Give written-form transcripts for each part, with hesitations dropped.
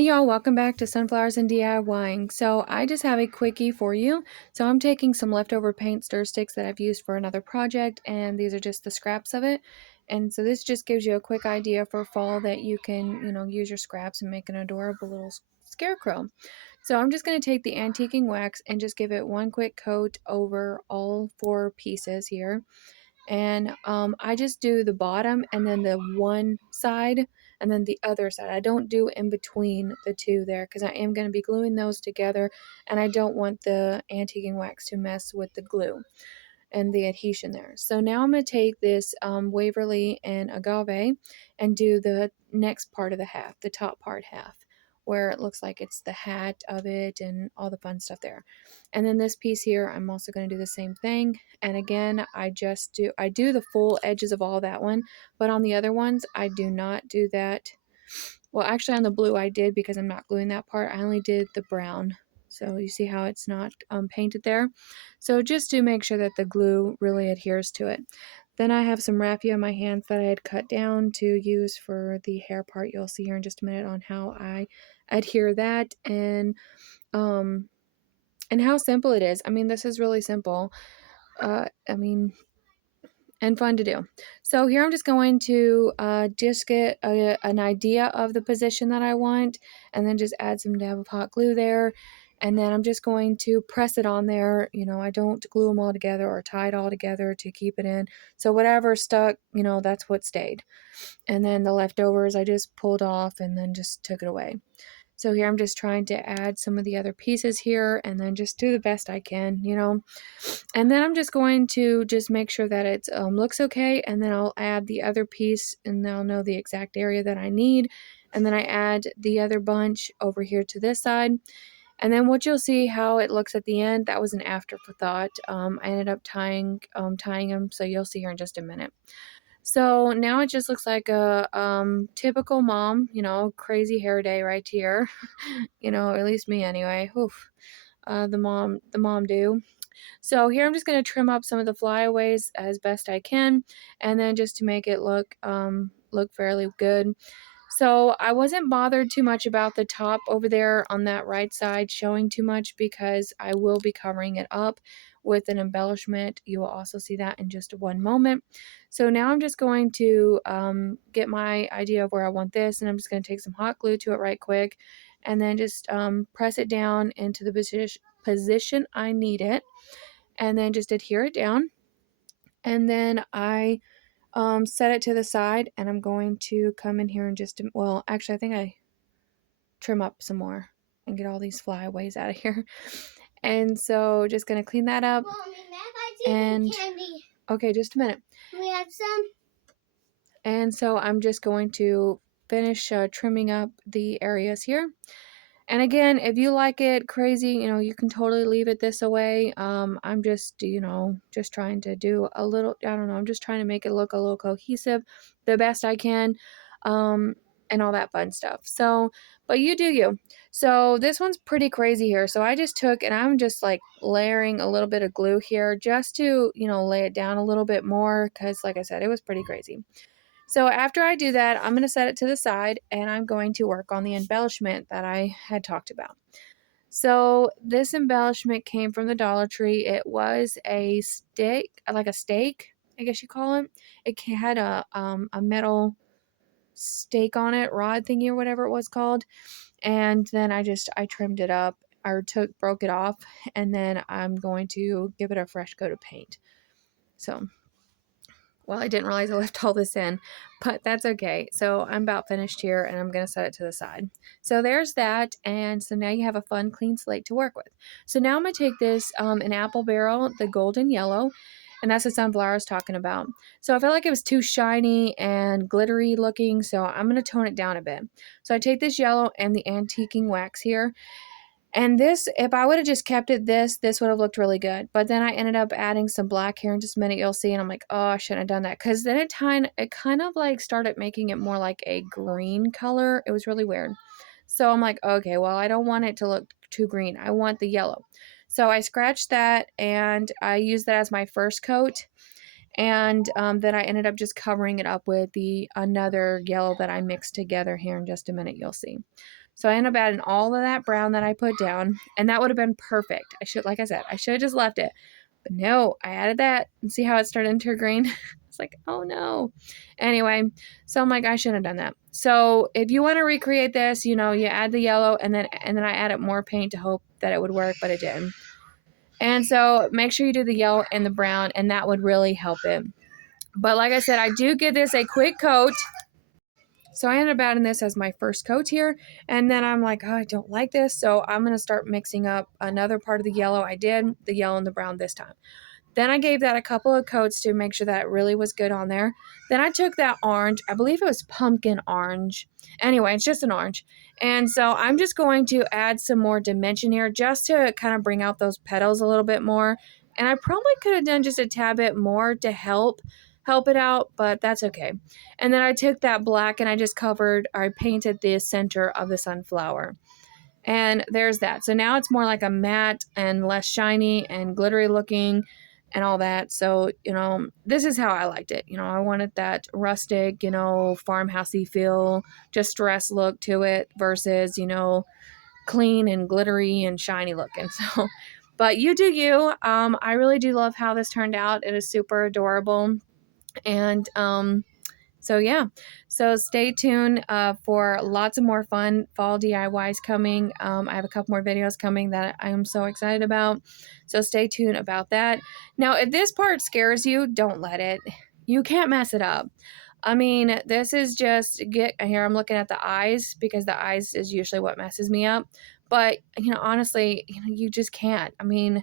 Hey y'all, welcome back to Sunflowers and DIYing. So I just have a quickie for you. So I'm taking some leftover paint stir sticks that I've used for another project, and these are just the scraps of it. And so this just gives you a quick idea for fall that you can, use your scraps and make an adorable little scarecrow. So I'm just going to take the antiquing wax and just give it one quick coat over all four pieces here. And I just do the bottom and then the one side and then the other side. I don't do in between the two there because I am going to be gluing those together, and I don't want the antiquing wax to mess with the glue and the adhesion there. So now I'm going to take this Waverly and Agave and do the next part of the half, the top part half, where it looks like it's the hat of it and all the fun stuff there. And then this piece here, I'm also going to do the same thing. And again, I do the full edges of all that one, but on the other ones, I do not do that. Well, actually on the blue I did because I'm not gluing that part. I only did the brown. So you see how it's not painted there? So just to make sure that the glue really adheres to it. Then I have some raffia in my hands that I had cut down to use for the hair part. You'll see here in just a minute on how I adhere that um and how simple it is. I mean, this is really simple. And fun to do. So here I'm just going to just get an idea of the position that I want, and then just add some dab of hot glue there. And then I'm just going to press it on there. I don't glue them all together or tie it all together to keep it in. So whatever stuck, that's what stayed. And then the leftovers I just pulled off and then just took it away. So here I'm just trying to add some of the other pieces here and then just do the best I can. And then I'm just going to just make sure that it looks okay, and then I'll add the other piece and I'll know the exact area that I need. And then I add the other bunch over here to this side. And then what you'll see how it looks at the end, that was an afterthought. I ended up tying them, so you'll see here in just a minute. So now it just looks like a typical mom, crazy hair day right here. At least me anyway. Oof. The mom do. So here I'm just going to trim up some of the flyaways as best I can, and then just to make it look fairly good. So I wasn't bothered too much about the top over there on that right side showing too much because I will be covering it up with an embellishment. You will also see that in just one moment. So now I'm just going to get my idea of where I want this, and I'm just going to take some hot glue to it right quick and then just press it down into the position I need it, and then just adhere it down. And then I set it to the side, and I'm going to come in here and well, actually, I think I trim up some more and get all these flyaways out of here. And so just going to clean that up. Mommy, and candy. Okay, just a minute. We have some. And so I'm just going to finish trimming up the areas here. And again, if you like it crazy, you can totally leave it this away. I'm just, just trying to do a little, I don't know, I'm just trying to make it look a little cohesive the best I can, and all that fun stuff. So, but you do you. So this one's pretty crazy here. So I just took, and I'm just like layering a little bit of glue here just to, lay it down a little bit more because, like I said, it was pretty crazy. So after I do that, I'm going to set it to the side, and I'm going to work on the embellishment that I had talked about. So this embellishment came from the Dollar Tree. It was a stick, like a stake, I guess you call it. It had a metal stake on it, rod thingy or whatever it was called. And then I trimmed it up, or broke it off, and then I'm going to give it a fresh coat of paint. So, well, I didn't realize I left all this in, but that's okay. So I'm about finished here, and I'm going to set it to the side. So there's that, and so now you have a fun, clean slate to work with. So now I'm going to take this, an apple barrel, the golden yellow, and that's the sunflower I was talking about. So I felt like it was too shiny and glittery looking, so I'm going to tone it down a bit. So I take this yellow and the antiquing wax here, and this, if I would have just kept it this would have looked really good. But then I ended up adding some black here in just a minute, you'll see. And I'm like, oh, I shouldn't have done that. Because then it kind of like started making it more like a green color. It was really weird. So I'm like, okay, well, I don't want it to look too green. I want the yellow. So I scratched that, and I used that as my first coat. And then I ended up just covering it up with another yellow that I mixed together here in just a minute, you'll see. So I ended up adding all of that brown that I put down, and that would have been perfect. Like I said, I should have just left it. But no, I added that and see how it started to turn green? It's like, oh no. Anyway, so I'm like, I shouldn't have done that. So if you want to recreate this, you add the yellow and then I added more paint to hope that it would work, but it didn't. And so make sure you do the yellow and the brown, and that would really help it. But like I said, I do give this a quick coat. So I ended up adding this as my first coat here. And then I'm like, oh, I don't like this. So I'm going to start mixing up another part of the yellow. I did the yellow and the brown this time. Then I gave that a couple of coats to make sure that it really was good on there. Then I took that orange, I believe it was pumpkin orange. Anyway, it's just an orange. And so I'm just going to add some more dimension here just to kind of bring out those petals a little bit more. And I probably could have done just a tad bit more to help it out, but that's okay. And then I took that black and I just I painted the center of the sunflower. And there's that. So now it's more like a matte and less shiny and glittery looking and all that. So, this is how I liked it. I wanted that rustic, farmhousey feel, just dress look to it versus, clean and glittery and shiny looking. So, but you do you. I really do love how this turned out. It is super adorable. And so yeah, so stay tuned for lots of more fun fall DIYs coming. I have a couple more videos coming that I am so excited about. So stay tuned about that. Now, if this part scares you, don't let it. You can't mess it up. I mean, this is just here. I'm looking at the eyes because the eyes is usually what messes me up. But honestly, you just can't. I mean,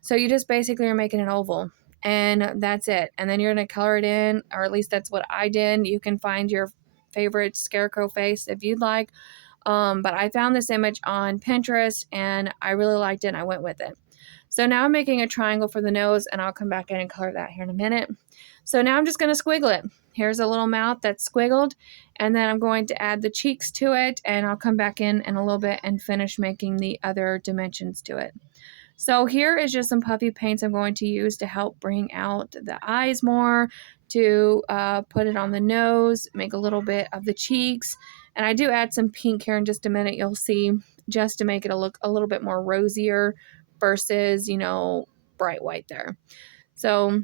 so you just basically are making an oval and that's it. And then you're going to color it in, or at least that's what I did. You can find your favorite scarecrow face if you'd like. But I found this image on Pinterest and I really liked it and I went with it. So now I'm making a triangle for the nose and I'll come back in and color that here in a minute. So now I'm just going to squiggle it. Here's a little mouth that's squiggled, and then I'm going to add the cheeks to it, and I'll come back in a little bit and finish making the other dimensions to it. So here is just some puffy paints I'm going to use to help bring out the eyes more, to put it on the nose, make a little bit of the cheeks. And I do add some pink here in just a minute, you'll see, just to make it look a little bit more rosier versus, bright white there. So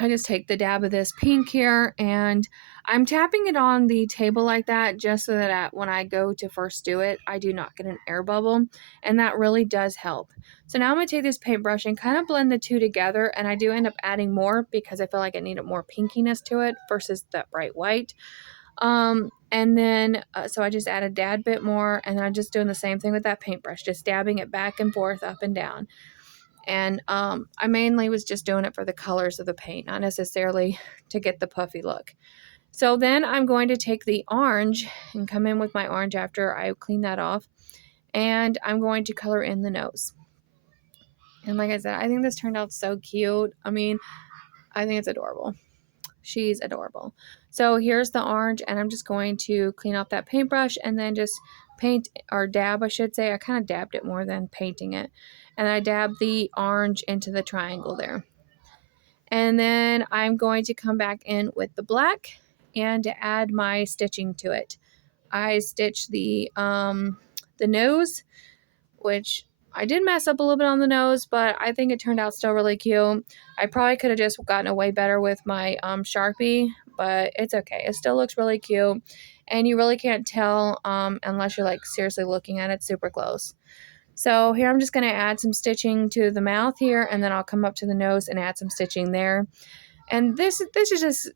I just take the dab of this pink here and I'm tapping it on the table like that just so that when I go to first do it, I do not get an air bubble, and that really does help. So now I'm going to take this paintbrush and kind of blend the two together, and I do end up adding more because I feel like I needed more pinkiness to it versus that bright white. And then, so I just add a dab bit more, and then I'm just doing the same thing with that paintbrush, just dabbing it back and forth, up and down. And I mainly was just doing it for the colors of the paint, not necessarily to get the puffy look. So then I'm going to take the orange and come in with my orange after I clean that off, and I'm going to color in the nose. And like I said, I think this turned out so cute. I mean, I think it's adorable. She's adorable. So here's the orange, and I'm just going to clean off that paintbrush and then just paint, or dab, I should say. I kind of dabbed it more than painting it. And I dabbed the orange into the triangle there. And then I'm going to come back in with the black and add my stitching to it. I stitched the nose, which I did mess up a little bit on the nose, but I think it turned out still really cute. I probably could have just gotten away better with my Sharpie, but it's okay. It still looks really cute, and you really can't tell unless you're like seriously looking at it super close. So here I'm just going to add some stitching to the mouth here, and then I'll come up to the nose and add some stitching there. And this is just,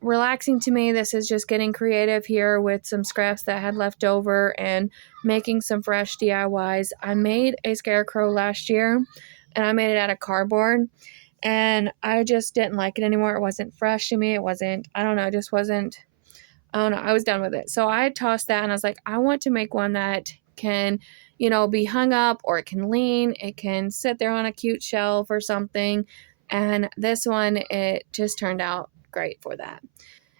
relaxing to me. This is just getting creative here with some scraps that I had left over and making some fresh DIYs. I made a scarecrow last year, and I made it out of cardboard, and I just didn't like it anymore. It wasn't fresh to me. It wasn't, I don't know, it just wasn't, I don't know, I was done with it. So I tossed that, and I was like, I want to make one that can, be hung up, or it can lean, it can sit there on a cute shelf or something. And this one, it just turned out great for that.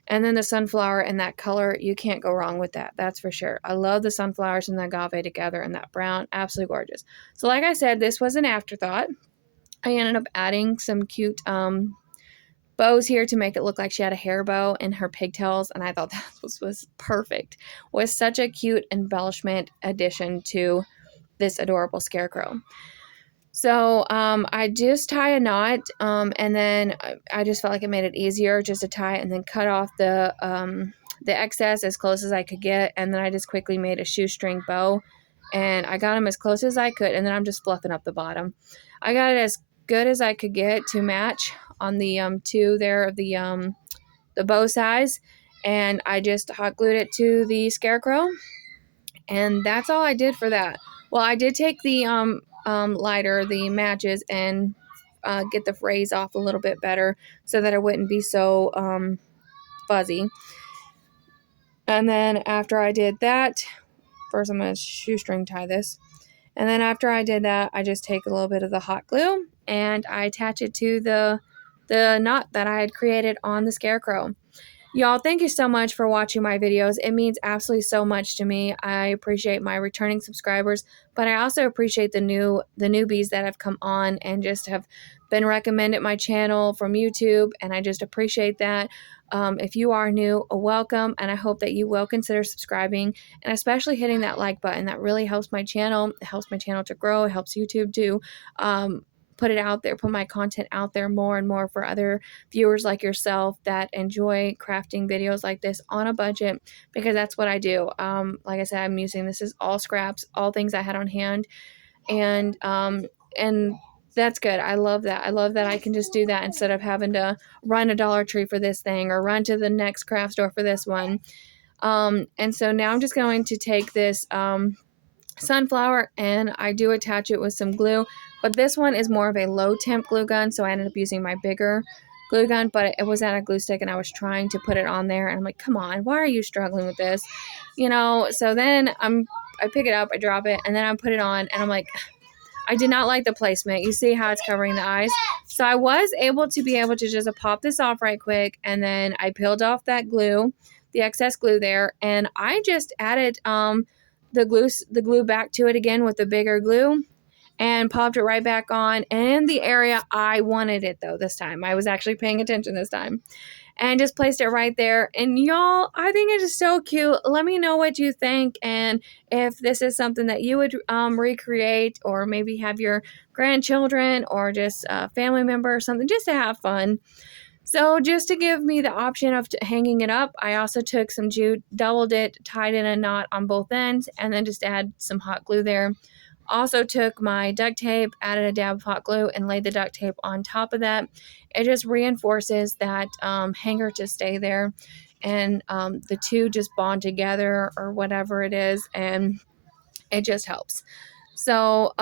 And then the sunflower and that color, you can't go wrong with that. That's for sure. I love the sunflowers and the agave together and that brown. Absolutely gorgeous. So like I said, this was an afterthought. I ended up adding some cute bows here to make it look like she had a hair bow in her pigtails, and I thought that was perfect. Was such a cute embellishment addition to this adorable scarecrow. So I just tie a knot, and then I just felt like it made it easier just to tie it and then cut off the excess as close as I could get, and then I just quickly made a shoestring bow, and I got them as close as I could, and then I'm just fluffing up the bottom. I got it as good as I could get to match on the two there of the bow size, and I just hot glued it to the scarecrow, and that's all I did for that. Well, I did take the lighter, the matches, and get the phrase off a little bit better so that it wouldn't be so fuzzy. And then after I did that, first I'm going to shoestring tie this. And then after I did that, I just take a little bit of the hot glue and I attach it to the knot that I had created on the scarecrow. Y'all, thank you so much for watching my videos. It means absolutely so much to me. I appreciate my returning subscribers, but I also appreciate the newbies that have come on and just have been recommended my channel from YouTube, and I just appreciate that. If you are new, welcome, and I hope that you will consider subscribing and especially hitting that like button. That really helps my channel. It helps my channel to grow. It helps YouTube to put it out there, put my content out there more and more for other viewers like yourself that enjoy crafting videos like this on a budget, because that's what I do. Like I said, I'm using this as all scraps, all things I had on hand, and that's good. I love that. I love that I can just do that instead of having to run to Dollar Tree for this thing or run to the next craft store for this one. And so now I'm just going to take this sunflower and I do attach it with some glue, but this one is more of a low temp glue gun, so I ended up using my bigger glue gun, but it was at a glue stick and I was trying to put it on there and I'm like, come on, why are you struggling with this, so then I pick it up, I drop it, and then I put it on and I'm like, I did not like the placement. You see how it's covering the eyes? So I was able to just pop this off right quick, and then I peeled off that glue, the excess glue there, and I just added the glue back to it again with the bigger glue and popped it right back on in the area I wanted it though this time. I was actually paying attention this time. And just placed it right there. And y'all, I think it is so cute. Let me know what you think and if this is something that you would recreate, or maybe have your grandchildren or just a family member or something just to have fun. So just to give me the option of hanging it up, I also took some jute, doubled it, tied in a knot on both ends, and then just add some hot glue there. Also took my duct tape, added a dab of hot glue, and laid the duct tape on top of that. It just reinforces that hanger to stay there, and the two just bond together or whatever it is, and it just helps. So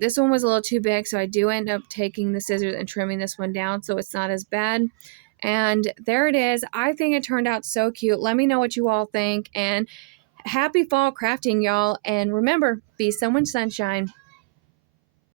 this one was a little too big, so I do end up taking the scissors and trimming this one down so it's not as bad. And there it is. I think it turned out so cute. Let me know what you all think, and happy fall crafting, y'all. And remember, be someone's sunshine.